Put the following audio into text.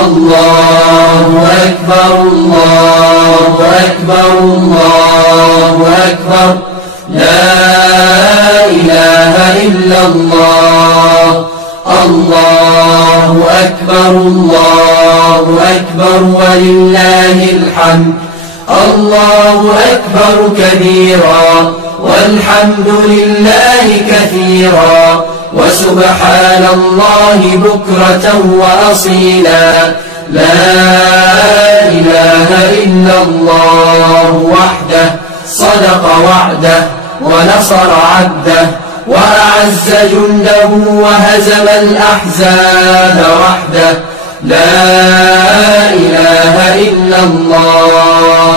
الله أكبر الله أكبر الله أكبر لا إله إلا الله الله أكبر الله أكبر ولله الحمد الله أكبر كبيرا والحمد لله كثيرا وسبحان الله بكرة وأصيلا لا إله إلا الله وحده صدق وعده ونصر عبده وأعز جنده وهزم الأحزاب وحده لا إله إلا الله